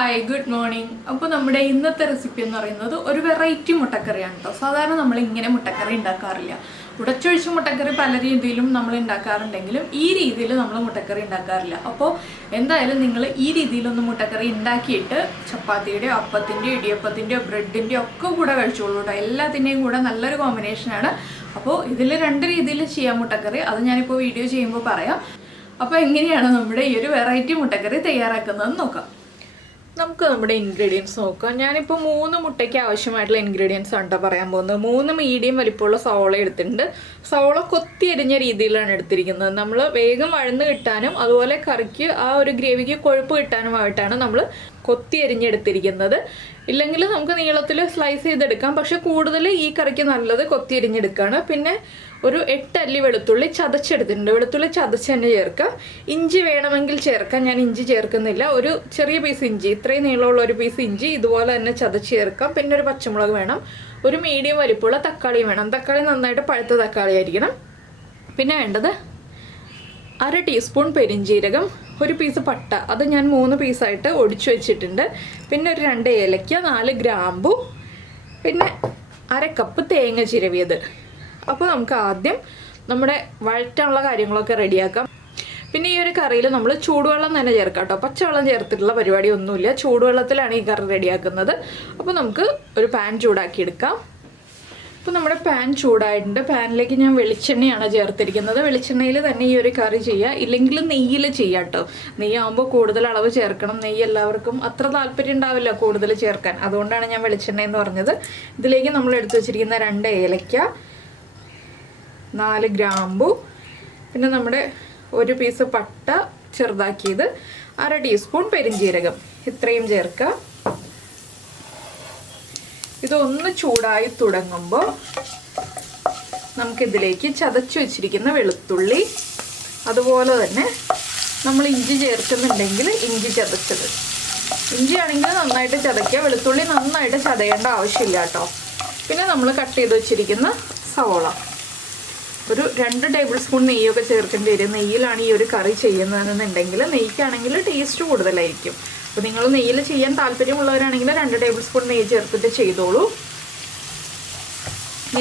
Hi, good morning. അപ്പോൾ നമ്മുടെ ഇന്നത്തെ റെസിപ്പി എന്ന് പറയുന്നത് ഒരു വെറൈറ്റി മുട്ടക്കറിയാണ് ട്ടോ. സാധാരണ നമ്മൾ ഇങ്ങനെ മുട്ടക്കറി ഉണ്ടാക്കാറില്ല. ഉടച്ചൊഴിച്ച മുട്ടക്കറി പല രീതിയിലും നമ്മൾ ഉണ്ടാക്കാറുണ്ടെങ്കിലും ഈ രീതിയിൽ നമ്മൾ മുട്ടക്കറി ഉണ്ടാക്കാറില്ല. അപ്പോൾ എന്തായാലും നിങ്ങൾ ഈ രീതിയിലൊന്ന് മുട്ടക്കറി ഉണ്ടാക്കിയിട്ട് ചപ്പാത്തിയുടെയോ അപ്പത്തിൻ്റെയോ ഇടിയപ്പത്തിൻ്റെയോ ബ്രെഡിൻ്റെയോ ഒക്കെ കൂടെ കഴിച്ചോളൂ ട്ടോ. എല്ലാത്തിൻ്റെയും കൂടെ നല്ലൊരു കോമ്പിനേഷനാണ്. അപ്പോൾ ഇതിൽ രണ്ട് രീതിയിൽ ചെയ്യാം മുട്ടക്കറി. അത് ഞാനിപ്പോൾ വീഡിയോ ചെയ്യുമ്പോൾ പറയാം. അപ്പോൾ എങ്ങനെയാണ് നമ്മുടെ ഈ ഒരു വെറൈറ്റി മുട്ടക്കറി തയ്യാറാക്കുന്നതെന്ന് നോക്കാം. നമുക്ക് നമ്മുടെ ഇൻഗ്രീഡിയൻസ് നോക്കാം. ഞാനിപ്പോൾ 3 മുട്ടയ്ക്ക് ആവശ്യമായിട്ടുള്ള ഇൻഗ്രീഡിയൻസ് ആണ് പറയാൻ പോകുന്നത്. 3 മീഡിയം വലിപ്പമുള്ള സവോള എടുത്തിട്ടുണ്ട്. സവോള കൊത്തി അരിഞ്ഞ രീതിയിലാണ് എടുത്തിരിക്കുന്നത്. നമ്മൾ വേഗം വഴന്ന് കിട്ടാനും അതുപോലെ കറിക്ക് ആ ഒരു ഗ്രേവിക്ക് കൊഴുപ്പ് കിട്ടാനുമായിട്ടാണ് നമ്മൾ കൊത്തി അരിഞ്ഞെടുത്തിരിക്കുന്നത്. ഇല്ലെങ്കിൽ നമുക്ക് നീളത്തിൽ സ്ലൈസ് ചെയ്തെടുക്കാം, പക്ഷെ കൂടുതൽ ഈ കറിക്ക് നല്ലത് കൊത്തി അരിഞ്ഞെടുക്കുകയാണ്. പിന്നെ ഒരു 8 അല്ലി വെളുത്തുള്ളി ചതച്ചെടുത്തിട്ടുണ്ട്. വെളുത്തുള്ളി ചതച്ച് തന്നെ ചേർക്കാം. ഇഞ്ചി വേണമെങ്കിൽ ചേർക്കാം, ഞാൻ ഇഞ്ചി ചേർക്കുന്നില്ല. ഒരു ചെറിയ പീസ് ഇഞ്ചി, ഇത്രയും നീളമുള്ള ഒരു പീസ് ഇഞ്ചി ഇതുപോലെ തന്നെ ചതച്ച് ചേർക്കാം. പിന്നെ ഒരു പച്ചമുളക് വേണം. ഒരു മീഡിയം വലിപ്പമുള്ള തക്കാളി വേണം. തക്കാളി നന്നായിട്ട് പഴുത്ത തക്കാളി ആയിരിക്കണം. പിന്നെ വേണ്ടത് 1/2 ടീസ്പൂൺ പെരിഞ്ജീരകം, ഒരു പീസ് പട്ട, അത് ഞാൻ 3 പീസായിട്ട് ഒടിച്ചു വെച്ചിട്ടുണ്ട്. പിന്നെ ഒരു 2 ഏലക്ക, 4 ഗ്രാമ്പു, പിന്നെ 1/2 കപ്പ് തേങ്ങ ചിരവിയത്. അപ്പോൾ നമുക്ക് ആദ്യം നമ്മുടെ വഴറ്റാനുള്ള കാര്യങ്ങളൊക്കെ റെഡിയാക്കാം. പിന്നെ ഈ ഒരു കറിയിൽ നമ്മൾ ചൂടുവെള്ളം തന്നെ ചേർക്കാം കേട്ടോ. പച്ചവെള്ളം ചേർത്തിട്ടുള്ള പരിപാടി ഒന്നുമില്ല, ചൂടുവെള്ളത്തിലാണ് ഈ കറി റെഡിയാക്കുന്നത്. അപ്പോൾ നമുക്ക് ഒരു പാൻ ചൂടാക്കിയെടുക്കാം. അപ്പോൾ നമ്മുടെ പാൻ ചൂടായിട്ടുണ്ട്. പാനിലേക്ക് ഞാൻ വെളിച്ചെണ്ണയാണ് ചേർത്തിരിക്കുന്നത്. വെളിച്ചെണ്ണയിൽ തന്നെ ഈ ഒരു കറി ചെയ്യുക, ഇല്ലെങ്കിൽ നെയ്യിൽ ചെയ്യാം കേട്ടോ. നെയ്യാകുമ്പോൾ കൂടുതൽ അളവ് ചേർക്കണം. നെയ്യ് എല്ലാവർക്കും അത്ര താല്പര്യം ഉണ്ടാവില്ല കൂടുതൽ ചേർക്കാൻ, അതുകൊണ്ടാണ് ഞാൻ വെളിച്ചെണ്ണ എന്ന് പറഞ്ഞത്. ഇതിലേക്ക് നമ്മൾ എടുത്തു വെച്ചിരിക്കുന്ന 2 ഏലക്ക, 4 ഗ്രാമ്പു, പിന്നെ നമ്മുടെ ഒരു പീസ് പട്ട ചെറുതാക്കിയത്, 1/2 ടീസ്പൂൺ പെരിഞ്ജീരകം, ഇത്രയും ചേർക്കുക. ഇതൊന്ന് ചൂടായി തുടങ്ങുമ്പോൾ നമുക്കിതിലേക്ക് ചതച്ച് വെച്ചിരിക്കുന്ന വെളുത്തുള്ളി, അതുപോലെ തന്നെ നമ്മൾ ഇഞ്ചി ചേർക്കുന്നുണ്ടെങ്കിൽ ഇഞ്ചി ചതച്ചത്, ഇഞ്ചി ആണെങ്കിൽ നന്നായിട്ട് ചതയ്ക്കുക. വെളുത്തുള്ളി നന്നായിട്ട് ചതയേണ്ട ആവശ്യമില്ല കേട്ടോ. പിന്നെ നമ്മൾ കട്ട് ചെയ്ത് വെച്ചിരിക്കുന്ന സവോള, ഒരു 2 ടേബിൾ സ്പൂൺ നെയ്യൊക്കെ ചേർക്കേണ്ടി വരും. നെയ്യിലാണ് ഈ ഒരു കറി ചെയ്യുന്നതെന്നുണ്ടെങ്കിൽ, നെയ്ക്കാണെങ്കിൽ ടേസ്റ്റ് കൂടുതലായിരിക്കും. അപ്പോൾ നിങ്ങൾ നെയ്യിൽ ചെയ്യാൻ താല്പര്യമുള്ളവരാണെങ്കിൽ 2 ടേബിൾ സ്പൂൺ നെയ്യ് ചേർത്തിട്ട് ചെയ്തോളൂ.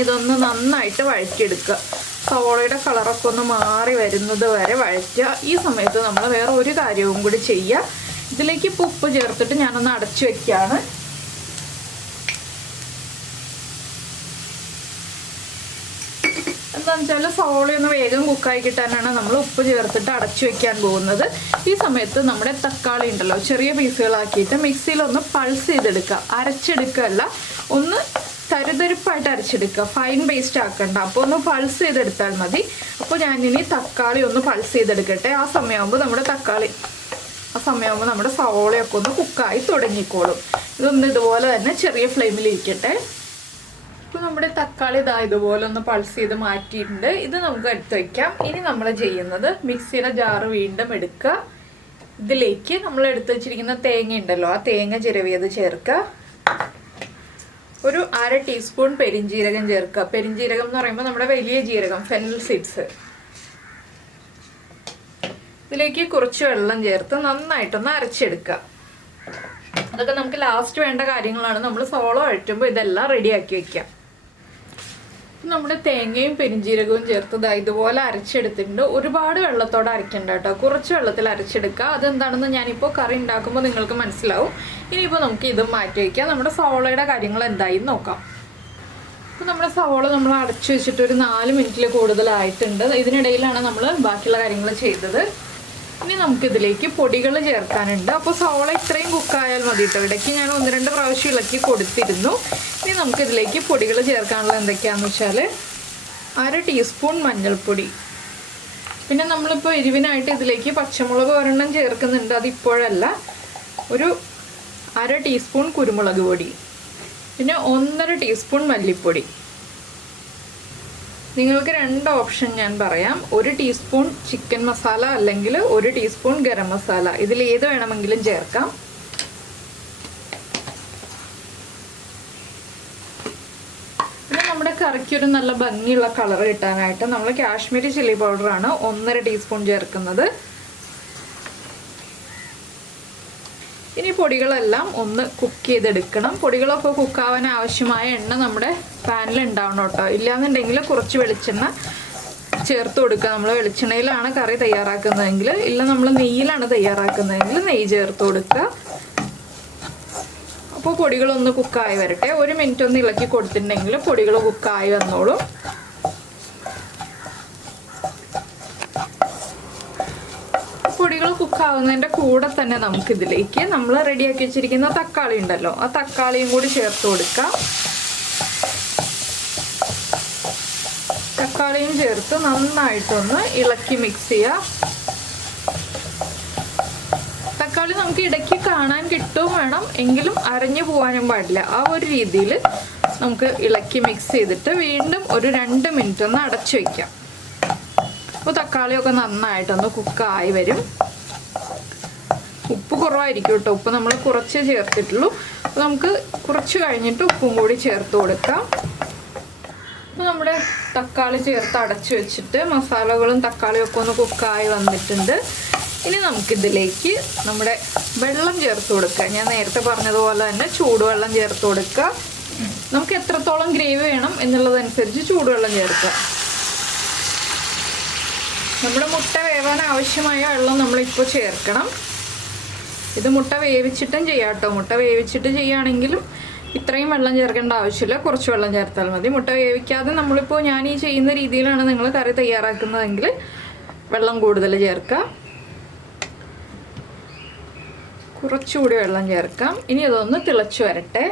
ഇതൊന്ന് നന്നായിട്ട് വഴറ്റിയെടുക്കുക. സവോളയുടെ കളറൊക്കെ ഒന്ന് മാറി വരുന്നത് വരെ വഴറ്റുക. ഈ സമയത്ത് നമ്മൾ വേറെ ഒരു കാര്യവും കൂടി ചെയ്യുക. ഇതിലേക്ക് ഇപ്പോൾ ഉപ്പ് ചേർത്തിട്ട് ഞാനൊന്ന് അടച്ചു വെക്കുകയാണ്. എന്താണെന്ന് വെച്ചാൽ സവോളയൊന്ന് വേഗം കുക്കായി കിട്ടാനാണ് നമ്മൾ ഉപ്പ് ചേർത്തിട്ട് അടച്ചു വെക്കാൻ പോകുന്നത്. ഈ സമയത്ത് നമ്മുടെ തക്കാളി ഉണ്ടല്ലോ, ചെറിയ പീസുകളാക്കിയിട്ട് മിക്സിയിലൊന്ന് പൾസ് ചെയ്തെടുക്കുക. അരച്ചെടുക്കുകയല്ല, ഒന്ന് തരിതരിപ്പായിട്ട് അരച്ചെടുക്കുക, ഫൈൻ പേസ്റ്റ് ആക്കണ്ട. അപ്പോൾ ഒന്ന് പൾസ് ചെയ്തെടുത്താൽ മതി. അപ്പോൾ ഞാനിനി തക്കാളി ഒന്ന് പൾസ് ചെയ്തെടുക്കട്ടെ. ആ സമയമാകുമ്പോൾ നമ്മുടെ സവോളയൊക്കെ ഒന്ന് കുക്കായി തുടങ്ങിക്കോളും. ഇതൊന്ന് ഇതുപോലെ തന്നെ ചെറിയ ഫ്ലെയിമിൽ ഇരിക്കട്ടെ. ഇപ്പോൾ നമ്മുടെ തക്കാളി ഇതുപോലെ ഒന്ന് പൾസ് ചെയ്ത് മാറ്റിയിട്ടുണ്ട്. ഇത് നമുക്ക് എടുത്ത് വയ്ക്കാം. ഇനി നമ്മൾ ചെയ്യുന്നത് മിക്സിയുടെ ജാറ് വീണ്ടും എടുക്കുക. ഇതിലേക്ക് നമ്മൾ എടുത്ത് വെച്ചിരിക്കുന്ന തേങ്ങ ഉണ്ടല്ലോ, ആ തേങ്ങ ചിരവിയത് ചേർക്കുക. ഒരു 1/2 ടീസ്പൂൺ പെരിഞ്ജീരകം ചേർക്കുക. പെരിഞ്ജീരകം എന്ന് പറയുമ്പോൾ നമ്മുടെ വലിയ ജീരകം, ഫെനൽ സീഡ്സ്. ഇതിലേക്ക് കുറച്ച് വെള്ളം ചേർത്ത് നന്നായിട്ടൊന്ന് അരച്ചെടുക്കുക. അതൊക്കെ നമുക്ക് ലാസ്റ്റ് വേണ്ട കാര്യങ്ങളാണ്. നമ്മൾ സവോള വഴറ്റുമ്പോൾ ഇതെല്ലാം റെഡിയാക്കി വെക്കാം. നമ്മുടെ തേങ്ങയും പെരിഞ്ജീരകവും ചേർത്ത് ഇതുപോലെ അരച്ചെടുത്തിട്ടുണ്ട്. ഒരുപാട് വെള്ളത്തോടെ അരയ്ക്കണ്ട കേട്ടോ, കുറച്ച് വെള്ളത്തിൽ അരച്ചെടുക്കുക. അതെന്താണെന്ന് ഞാനിപ്പോൾ കറി ഉണ്ടാക്കുമ്പോൾ നിങ്ങൾക്ക് മനസ്സിലാവും. ഇനിയിപ്പോൾ നമുക്ക് ഇതും മാറ്റി വയ്ക്കാം. നമ്മുടെ സവോളയുടെ കാര്യങ്ങൾ എന്തായി നോക്കാം. അപ്പോൾ നമ്മുടെ സവോള നമ്മൾ അടച്ചു വെച്ചിട്ട് ഒരു 4 മിനിറ്റിൽ കൂടുതലായിട്ടുണ്ട്. ഇതിനിടയിലാണ് നമ്മൾ ബാക്കിയുള്ള കാര്യങ്ങൾ ചെയ്തത്. ഇനി നമുക്കിതിലേക്ക് പൊടികൾ ചേർക്കാനുണ്ട്. അപ്പോൾ സവോള ഇത്രയും കുക്കായാൽ മതി കേട്ടോ. ഇടയ്ക്ക് ഞാൻ 1-2 പ്രാവശ്യം ഇളക്കി കൊടുത്തിരുന്നു. ഇനി നമുക്കിതിലേക്ക് പൊടികൾ ചേർക്കാനുള്ള എന്തൊക്കെയാണെന്ന് വെച്ചാൽ 1/2 ടീസ്പൂൺ മഞ്ഞൾപ്പൊടി, പിന്നെ നമ്മളിപ്പോൾ എരിവിനായിട്ട് ഇതിലേക്ക് പച്ചമുളക് 1 ചേർക്കുന്നുണ്ട്, അതിപ്പോഴല്ല. ഒരു 1/2 ടീസ്പൂൺ കുരുമുളക് പൊടി, പിന്നെ 1/2 ടീസ്പൂൺ മല്ലിപ്പൊടി. നിങ്ങൾക്ക് 2 ഓപ്ഷൻ ഞാൻ പറയാം. 1 ടീസ്പൂൺ ചിക്കൻ മസാല അല്ലെങ്കിൽ 1 ടീസ്പൂൺ ഗരം മസാല, ഇതിൽ ഏത് വേണമെങ്കിലും ചേർക്കാം. പിന്നെ നമ്മുടെ കറിക്കൊരു നല്ല ഭംഗിയുള്ള കളർ കിട്ടാനായിട്ട് നമ്മൾ കാശ്മീരി ചില്ലി പൗഡറാണ് 1/2 ടീസ്പൂൺ ചേർക്കുന്നത്. ഇനി പൊടികളെല്ലാം ഒന്ന് കുക്ക് ചെയ്തെടുക്കണം. പൊടികളൊക്കെ കുക്കാവാൻ ആവശ്യമായ എണ്ണ നമ്മുടെ പാനിൽ ഉണ്ടാവണം കേട്ടോ. ഇല്ലാന്നുണ്ടെങ്കിൽ കുറച്ച് വെളിച്ചെണ്ണ ചേർത്ത് കൊടുക്കുക. നമ്മൾ വെളിച്ചെണ്ണയിലാണ് കറി തയ്യാറാക്കുന്നതെങ്കിൽ, ഇല്ല നമ്മൾ നെയ്യിലാണ് തയ്യാറാക്കുന്നതെങ്കിൽ നെയ്യ് ചേർത്ത് കൊടുക്കുക. അപ്പോൾ പൊടികളൊന്ന് കുക്കായി വരട്ടെ. 1 മിനിറ്റ് ഒന്ന് ഇളക്കി കൊടുത്തിട്ടുണ്ടെങ്കിൽ പൊടികൾ കുക്കായി വന്നോളും. പൊടികൾ കുക്കാവുന്നതിൻ്റെ കൂടെ തന്നെ നമുക്കിതിലേക്ക് നമ്മൾ റെഡിയാക്കി വെച്ചിരിക്കുന്ന തക്കാളി ഉണ്ടല്ലോ, ആ തക്കാളിയും കൂടി ചേർത്ത് കൊടുക്കാം. തക്കാളിയും ചേർത്ത് നന്നായിട്ടൊന്ന് ഇളക്കി മിക്സ് ചെയ്യുക. തക്കാളി നമുക്ക് ഇടയ്ക്ക് കാണാൻ കിട്ടുകയും വേണം, എങ്കിലും അരഞ്ഞു പോകാനും പാടില്ല. ആ ഒരു രീതിയിൽ നമുക്ക് ഇളക്കി മിക്സ് ചെയ്തിട്ട് വീണ്ടും ഒരു 2 മിനിറ്റ് ഒന്ന് അടച്ചു വയ്ക്കാം. അപ്പോൾ തക്കാളിയൊക്കെ നന്നായിട്ടൊന്ന് കുക്കായി വരും. ഉപ്പ് കുറവായിരിക്കും കേട്ടോ, ഉപ്പ് നമ്മൾ കുറച്ചേ ചേർത്തിട്ടുള്ളൂ. അപ്പോൾ നമുക്ക് കുറച്ച് കഴിഞ്ഞിട്ട് ഉപ്പും കൂടി ചേർത്ത് കൊടുക്കാം. അപ്പോൾ നമ്മുടെ തക്കാളി ചേർത്ത് അടച്ചു വെച്ചിട്ട് മസാലകളും തക്കാളിയും ഒക്കെ ഒന്ന് കുക്കായി വന്നിട്ടുണ്ട്. ഇനി നമുക്കിതിലേക്ക് നമ്മുടെ വെള്ളം ചേർത്ത് കൊടുക്കുക. ഞാൻ നേരത്തെ പറഞ്ഞതുപോലെ തന്നെ ചൂടുവെള്ളം ചേർത്ത് കൊടുക്കുക. നമുക്ക് എത്രത്തോളം ഗ്രേവി വേണം എന്നുള്ളതനുസരിച്ച് ചൂടുവെള്ളം ചേർക്കുക. നമ്മുടെ മുട്ട വേവാൻ ആവശ്യമായ വെള്ളം നമ്മളിപ്പോൾ ചേർക്കണം. ഇത് മുട്ട വേവിച്ചിട്ടും ചെയ്യാം കേട്ടോ. മുട്ട വേവിച്ചിട്ട് ചെയ്യുകയാണെങ്കിലും ഇത്രയും വെള്ളം ചേർക്കേണ്ട ആവശ്യമില്ല, കുറച്ച് വെള്ളം ചേർത്താൽ മതി. മുട്ട വേവിക്കാതെ നമ്മളിപ്പോൾ ഞാൻ ഈ ചെയ്യുന്ന രീതിയിലാണ് നിങ്ങൾ കറി തയ്യാറാക്കുന്നതെങ്കിൽ വെള്ളം കൂടുതൽ ചേർക്കാം. കുറച്ചുകൂടി വെള്ളം ചേർക്കാം. ഇനി അതൊന്ന് തിളച്ചു വരട്ടെ.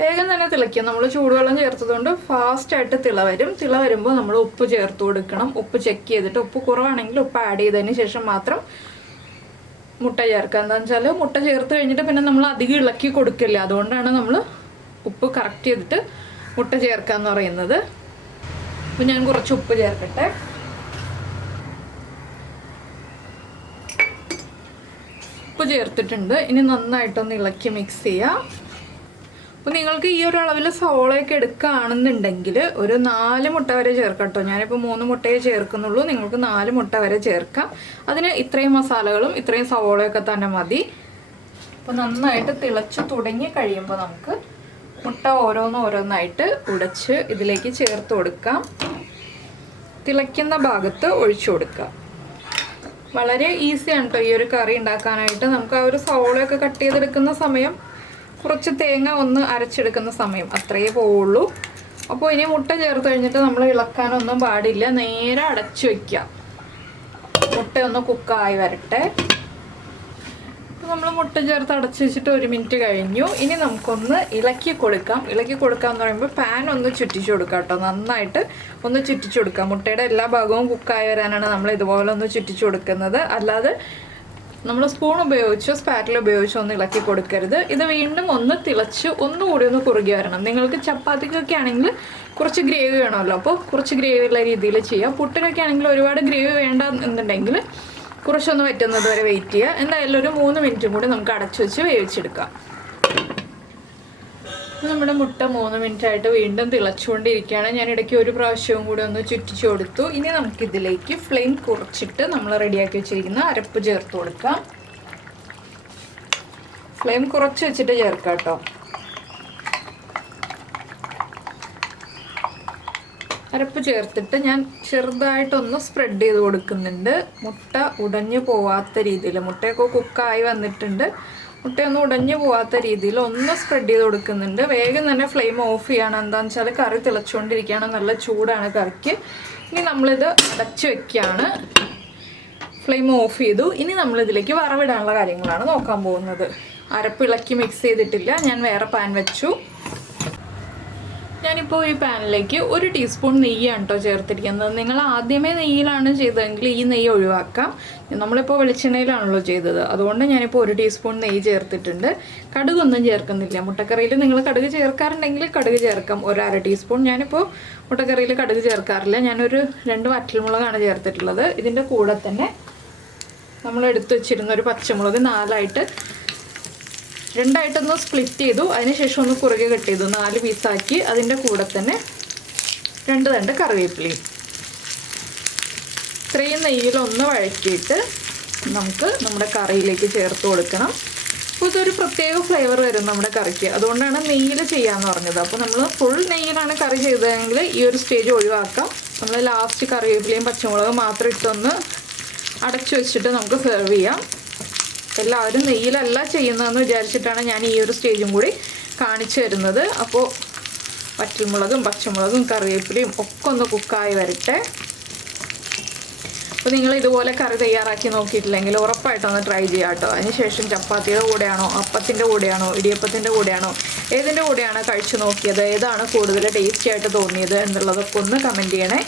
വേഗം തന്നെ തിളയ്ക്കുക. നമ്മൾ ചൂടുവെള്ളം ചേർത്തതുകൊണ്ട് ഫാസ്റ്റായിട്ട് തിള വരും. തിള വരുമ്പോൾ നമ്മൾ ഉപ്പ് ചേർത്ത് കൊടുക്കണം. ഉപ്പ് ചെക്ക് ചെയ്തിട്ട് ഉപ്പ് കുറവാണെങ്കിൽ ഉപ്പ് ആഡ് ചെയ്തതിന് ശേഷം മാത്രം മുട്ട ചേർക്കുക. എന്താണെന്ന് വെച്ചാൽ മുട്ട ചേർത്ത് കഴിഞ്ഞിട്ട് പിന്നെ നമ്മൾ അധികം ഇളക്കി കൊടുക്കില്ല. അതുകൊണ്ടാണ് നമ്മൾ ഉപ്പ് കറക്റ്റ് ചെയ്തിട്ട് മുട്ട ചേർക്കുക എന്ന് പറയുന്നത്. അപ്പോൾ ഞാൻ കുറച്ച് ഉപ്പ് ചേർക്കട്ടെ. ഉപ്പ് ചേർത്തിട്ടുണ്ട്. ഇനി നന്നായിട്ടൊന്ന് ഇളക്കി മിക്സ് ചെയ്യാം. അപ്പോൾ നിങ്ങൾക്ക് ഈ ഒരു അളവിൽ സവോളയൊക്കെ എടുക്കുകയാണെന്നുണ്ടെങ്കിൽ ഒരു 4 മുട്ട വരെ ചേർക്കാം കേട്ടോ. ഞാനിപ്പോൾ 3 മുട്ടയെ ചേർക്കുന്നുള്ളൂ. നിങ്ങൾക്ക് 4 മുട്ട വരെ ചേർക്കാം. അതിന് ഇത്രയും മസാലകളും ഇത്രയും സവോളയൊക്കെ തന്നെ മതി. അപ്പോൾ നന്നായിട്ട് തിളച്ച് തുടങ്ങി കഴിയുമ്പോൾ നമുക്ക് മുട്ട ഓരോന്നായിട്ട് ഉടച്ച് ഇതിലേക്ക് ചേർത്ത് കൊടുക്കാം. തിളയ്ക്കുന്ന ഭാഗത്ത് ഒഴിച്ചു കൊടുക്കാം. വളരെ ഈസിയാണ് കേട്ടോ ഈ ഒരു കറി ഉണ്ടാക്കാനായിട്ട്. നമുക്ക് ആ ഒരു സവോളയൊക്കെ കട്ട് ചെയ്തെടുക്കുന്ന സമയം, കുറച്ച് തേങ്ങ ഒന്ന് അരച്ചെടുക്കുന്ന സമയം അത്രയേ പോവുള്ളൂ. അപ്പോൾ ഇനി മുട്ട ചേർത്ത് കഴിഞ്ഞിട്ട് നമ്മൾ ഇളക്കാനൊന്നും പാടില്ല, നേരെ അടച്ചു വയ്ക്കാം. മുട്ടയൊന്ന് കുക്കായി വരട്ടെ. അപ്പോൾ നമ്മൾ മുട്ട ചേർത്ത് അടച്ചു വെച്ചിട്ട് 1 മിനിറ്റ് കഴിഞ്ഞു. ഇനി നമുക്കൊന്ന് ഇളക്കി കൊടുക്കാം. ഇളക്കി കൊടുക്കാമെന്ന് പറയുമ്പോൾ പാൻ ഒന്ന് ചുറ്റിച്ചു കൊടുക്കാം കേട്ടോ. നന്നായിട്ട് ഒന്ന് ചുറ്റിച്ചു കൊടുക്കാം. മുട്ടയുടെ എല്ലാ ഭാഗവും കുക്കായി വരാനാണ് നമ്മൾ ഇതുപോലെ ഒന്ന് ചുറ്റിച്ചു കൊടുക്കുന്നത്. അല്ലാതെ നമ്മൾ സ്പൂൺ ഉപയോഗിച്ചോ സ്പാറ്റിൽ ഉപയോഗിച്ചോ ഒന്ന് ഇളക്കി കൊടുക്കരുത്. ഇത് വീണ്ടും ഒന്ന് തിളച്ച് ഒന്നുകൂടി ഒന്ന് കുറുകി വരണം. നിങ്ങൾക്ക് ചപ്പാത്തിക്കൊക്കെ ആണെങ്കിൽ കുറച്ച് ഗ്രേവി വേണമല്ലോ, അപ്പോൾ കുറച്ച് ഗ്രേവി ഉള്ള രീതിയിൽ ചെയ്യാം. പുട്ടിനൊക്കെ ആണെങ്കിൽ ഒരുപാട് ഗ്രേവി വേണ്ട എന്നുണ്ടെങ്കിൽ കുറച്ചൊന്ന് വറ്റുന്നത് വരെ വെയിറ്റ് ചെയ്യുക. എന്തായാലും ഒരു 3 മിനിറ്റും കൂടി നമുക്ക് അടച്ചു വെച്ച് വേവിച്ചെടുക്കാം. നമ്മുടെ മുട്ട 3 മിനിറ്റായിട്ട് വീണ്ടും തിളച്ചുകൊണ്ടിരിക്കുകയാണ്. ഞാൻ ഇടയ്ക്ക് ഒരു പ്രാവശ്യവും കൂടി ഒന്ന് ചുറ്റിച്ചു കൊടുത്തു. ഇനി നമുക്കിതിലേക്ക് ഫ്ലെയിം കുറച്ചിട്ട് നമ്മൾ റെഡിയാക്കി വെച്ചിരിക്കുന്ന അരപ്പ് ചേർത്ത് കൊടുക്കാം. ഫ്ലെയിം കുറച്ച് വെച്ചിട്ട് ചേർക്കാം കേട്ടോ. അരപ്പ് ചേർത്തിട്ട് ഞാൻ ചെറുതായിട്ടൊന്ന് സ്പ്രെഡ് ചെയ്ത് കൊടുക്കുന്നുണ്ട്. മുട്ട ഉടഞ്ഞു പോവാത്ത രീതിയിൽ, മുട്ടയൊക്കെ കുക്കായി വന്നിട്ടുണ്ട്, മുട്ടയൊന്നും ഉടഞ്ഞു പോവാത്ത രീതിയിൽ ഒന്ന് സ്പ്രെഡ് ചെയ്ത് കൊടുക്കുന്നുണ്ട്. വേഗം തന്നെ ഫ്ലെയിം ഓഫ് ചെയ്യണം. എന്താണെന്ന് വെച്ചാൽ കറി തിളച്ചുകൊണ്ടിരിക്കുകയാണ്, നല്ല ചൂടാണ് കറിക്ക്. ഇനി നമ്മളിത് അടച്ചു വെക്കുകയാണ്. ഫ്ലെയിം ഓഫ് ചെയ്തു. ഇനി നമ്മളിതിലേക്ക് വറവിടാനുള്ള കാര്യങ്ങളാണ് നോക്കാൻ പോകുന്നത്. അരപ്പ് ഇളക്കി മിക്സ് ചെയ്തിട്ടില്ല, ഞാൻ വേറെ പാൻ വെച്ചു. ഞാനിപ്പോൾ ഈ പാനിലേക്ക് 1 ടീസ്പൂൺ നെയ്യാണ് കേട്ടോ ചേർത്തിരിക്കുന്നത്. നിങ്ങൾ ആദ്യമേ നെയ്യിലാണ് ചെയ്തതെങ്കിൽ ഈ നെയ്യ് ഒഴിവാക്കാം. നമ്മളിപ്പോൾ വെളിച്ചെണ്ണയിലാണല്ലോ ചെയ്തത്, അതുകൊണ്ട് ഞാനിപ്പോൾ 1 ടീസ്പൂൺ നെയ്യ് ചേർത്തിട്ടുണ്ട്. കടുകൊന്നും ചേർക്കുന്നില്ല. മുട്ടക്കറിയിൽ നിങ്ങൾ കടുക് ചേർക്കാറുണ്ടെങ്കിൽ കടുക് ചേർക്കാം, 1/2 ടീസ്പൂൺ. ഞാനിപ്പോൾ മുട്ടക്കറിയിൽ കടുക് ചേർക്കാറില്ല. ഞാനൊരു 2 വറ്റൽമുളകാണ് ചേർത്തിട്ടുള്ളത്. ഇതിൻ്റെ കൂടെ തന്നെ നമ്മൾ എടുത്തു വെച്ചിരുന്ന ഒരു പച്ചമുളക് 2ആയിട്ടൊന്ന് സ്പ്ലിറ്റ് ചെയ്തു. അതിനുശേഷം ഒന്ന് കുറുകെ കട്ട് ചെയ്തു, 4 പീസാക്കി. അതിൻ്റെ കൂടെ തന്നെ 2 തണ്ട് കറിവേപ്പിലയും. ഇത്രയും നെയ്യിലൊന്ന് വഴറ്റിയിട്ട് നമുക്ക് നമ്മുടെ കറിയിലേക്ക് ചേർത്ത് കൊടുക്കണം. അപ്പോൾ ഇതൊരു പ്രത്യേക ഫ്ലേവർ വരും നമ്മുടെ കറിക്ക്. അതുകൊണ്ടാണ് നെയ്യിൽ ചെയ്യാമെന്ന് പറഞ്ഞത്. അപ്പോൾ നമ്മൾ ഫുൾ നെയ്യിലാണ് കറി ചെയ്തതെങ്കിൽ ഈ ഒരു സ്റ്റേജ് ഒഴിവാക്കാം. നമ്മൾ ലാസ്റ്റ് കറിവേപ്പിലയും പച്ചമുളകും മാത്രം ഇട്ടൊന്ന് അടച്ചു വെച്ചിട്ട് നമുക്ക് സെർവ് ചെയ്യാം. എല്ലാവരും നെയ്യിലല്ല ചെയ്യുന്നതെന്ന് വിചാരിച്ചിട്ടാണ് ഞാൻ ഈ ഒരു സ്റ്റേജും കൂടി കാണിച്ചു തരുന്നത്. അപ്പോൾ വറ്റൽമുളകും പച്ചമുളകും കറിവേപ്പിലയും ഒക്കെ ഒന്ന് കുക്കായി വരട്ടെ. അപ്പോൾ നിങ്ങൾ ഇതുപോലെ കറി തയ്യാറാക്കി നോക്കിയിട്ടില്ലെങ്കിൽ ഉറപ്പായിട്ടൊന്ന് ട്രൈ ചെയ്യാം കേട്ടോ. അതിനുശേഷം ചപ്പാത്തിയുടെ കൂടെയാണോ, അപ്പത്തിൻ്റെ കൂടെയാണോ, ഇടിയപ്പത്തിൻ്റെ കൂടെയാണോ, ഏതിൻ്റെ കൂടെയാണ് കഴിച്ചു നോക്കിയത്, ഏതാണ് കൂടുതൽ ടേസ്റ്റി ആയിട്ട് തോന്നിയത് എന്നുള്ളതൊക്കെ ഒന്ന് കമൻറ്റ് ചെയ്യണേ.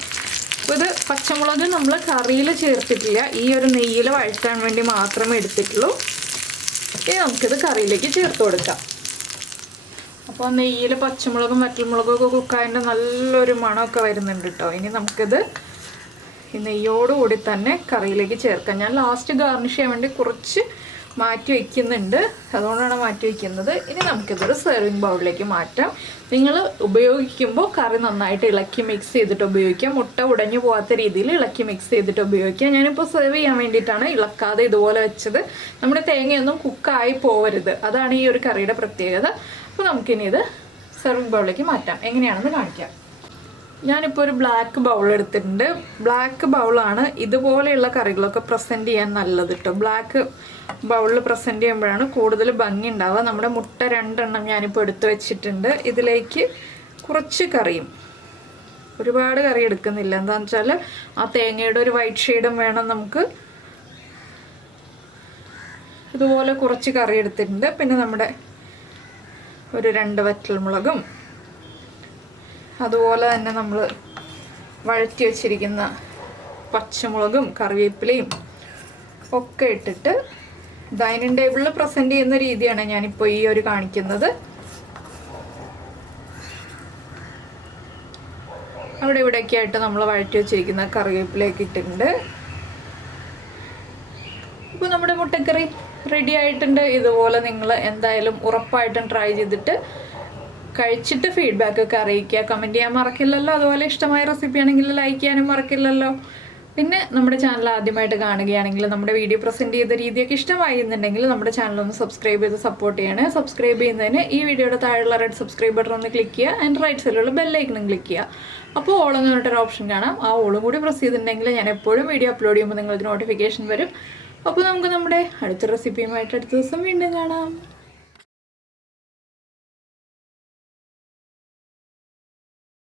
അപ്പോൾ ഇത് പച്ചമുളക് നമ്മൾ കറിയിൽ ചേർത്തിട്ടില്ല, ഈ ഒരു നെയ്യിൽ വഴറ്റാൻ വേണ്ടി മാത്രമേ എടുത്തിട്ടുള്ളൂ. ഇനി നമുക്കിത് കറിയിലേക്ക് ചേർത്ത് കൊടുക്കാം. അപ്പോൾ നെയ്യിൽ പച്ചമുളകും വറ്റൽമുളകും ഒക്കെ കുക്കായതിൻ്റെ നല്ലൊരു മണമൊക്കെ വരുന്നുണ്ട് കേട്ടോ. ഇനി നമുക്കിത് ഈ നെയ്യോടുകൂടി തന്നെ കറിയിലേക്ക് ചേർക്കാം. ഞാൻ ലാസ്റ്റ് ഗാർണിഷ് ചെയ്യാൻ വേണ്ടി കുറച്ച് മാറ്റി വയ്ക്കുന്നുണ്ട്, അതുകൊണ്ടാണ് മാറ്റി വയ്ക്കുന്നത്. ഇനി നമുക്കിതൊരു സെർവിങ് ബൗളിലേക്ക് മാറ്റാം. നിങ്ങൾ ഉപയോഗിക്കുമ്പോൾ കറി നന്നായിട്ട് ഇളക്കി മിക്സ് ചെയ്തിട്ട് ഉപയോഗിക്കാം. മുട്ട ഉടഞ്ഞു പോകാത്ത രീതിയിൽ ഇളക്കി മിക്സ് ചെയ്തിട്ട് ഉപയോഗിക്കാം. ഞാനിപ്പോൾ സെർവ് ചെയ്യാൻ വേണ്ടിയിട്ടാണ് ഇളക്കാതെ ഇതുപോലെ വെച്ചത്. നമ്മുടെ തേങ്ങയൊന്നും കുക്കായി പോവരുത്, അതാണ് ഈ ഒരു കറിയുടെ പ്രത്യേകത. അപ്പോൾ നമുക്കിനി ഇത് സെർവിങ് ബൗളിലേക്ക് മാറ്റാം. എങ്ങനെയാണെന്ന് കാണിക്കാം. ഞാനിപ്പോൾ ഒരു ബ്ലാക്ക് ബൗൾ എടുത്തിട്ടുണ്ട്. ബ്ലാക്ക് ബൗളാണ് ഇതുപോലെയുള്ള കറികളൊക്കെ പ്രസൻറ്റ് ചെയ്യാൻ നല്ലത് കേട്ടോ. ബ്ലാക്ക് ബൗളിൽ പ്രസൻറ്റ് ചെയ്യുമ്പോഴാണ് കൂടുതൽ ഭംഗി ഉണ്ടാവുക. നമ്മുടെ മുട്ട 2 എണ്ണം ഞാനിപ്പോൾ എടുത്ത് വെച്ചിട്ടുണ്ട്. ഇതിലേക്ക് കുറച്ച് കറിയും, ഒരുപാട് കറി എടുക്കുന്നില്ല. എന്താണെന്ന് വെച്ചാൽ ആ തേങ്ങയുടെ ഒരു വൈറ്റ് ഷെയ്ഡും വേണം നമുക്ക്. ഇതുപോലെ കുറച്ച് കറി എടുത്തിട്ടുണ്ട്. പിന്നെ നമ്മുടെ ഒരു 2 വറ്റൽമുളകും, അതുപോലെ തന്നെ നമ്മൾ വഴറ്റി വെച്ചിരിക്കുന്ന പച്ചമുളകും കറിവേപ്പിലയും ഒക്കെ ഇട്ടിട്ട് ഡൈനിങ് ടേബിളിൽ പ്രസൻറ്റ് ചെയ്യുന്ന രീതിയാണ് ഞാനിപ്പോൾ ഈ ഒരു കാണിക്കുന്നത്. അവിടെ ഇവിടെയൊക്കെ ആയിട്ട് നമ്മൾ വഴറ്റി വെച്ചിരിക്കുന്ന കറിവേപ്പിലേക്ക് ഇട്ടിട്ടുണ്ട്. ഇപ്പോൾ നമ്മുടെ മുട്ടക്കറി റെഡി ആയിട്ടുണ്ട്. ഇതുപോലെ നിങ്ങൾ എന്തായാലും ഉറപ്പായിട്ടും ട്രൈ ചെയ്തിട്ട് കഴിച്ചിട്ട് ഫീഡ്ബാക്ക് ഒക്കെ അറിയിക്കുക. കമൻറ്റ് ചെയ്യാൻ മറക്കില്ലല്ലോ. അതുപോലെ ഇഷ്ടമായ റെസിപ്പി ആണെങ്കിൽ ലൈക്ക് ചെയ്യാനും മറക്കില്ലല്ലോ. പിന്നെ നമ്മുടെ ചാനൽ ആദ്യമായിട്ട് കാണുകയാണെങ്കിൽ നമ്മുടെ വീഡിയോ പ്രസൻറ്റ് ചെയ്ത രീതിയൊക്കെ ഇഷ്ടമായി എന്നുണ്ടെങ്കിൽ നമ്മുടെ ചാനലൊന്ന് സബ്സ്ക്രൈബ് ചെയ്ത് സപ്പോർട്ട് ചെയ്യണേ. സബ്സ്ക്രൈബ് ചെയ്യുന്നതിന് ഈ വീഡിയോയുടെ താഴെയുള്ള റെഡ് സബ്സ്ക്രൈബ് ബട്ടൺ ഒന്ന് ക്ലിക്ക് ചെയ്യുക. ആൻഡ് റൈറ്റ് സൈഡിലുള്ള ബെല്ലൈക്കണും ക്ലിക്ക് ചെയ്യുക. അപ്പോൾ ഓളെന്ന് പറഞ്ഞിട്ടൊരു ഓപ്ഷൻ കാണാം. ആ ഓളും കൂടി പ്രസ് ചെയ്തിട്ടുണ്ടെങ്കിൽ ഞാൻ എപ്പോഴും വീഡിയോ അപ്ലോഡ് ചെയ്യുമ്പോൾ നിങ്ങൾക്ക് നോട്ടിഫിക്കേഷൻ വരും. അപ്പോൾ നമുക്ക് നമ്മുടെ അടുത്ത റെസിപ്പിയുമായിട്ട് അടുത്ത ദിവസം വീണ്ടും കാണാം.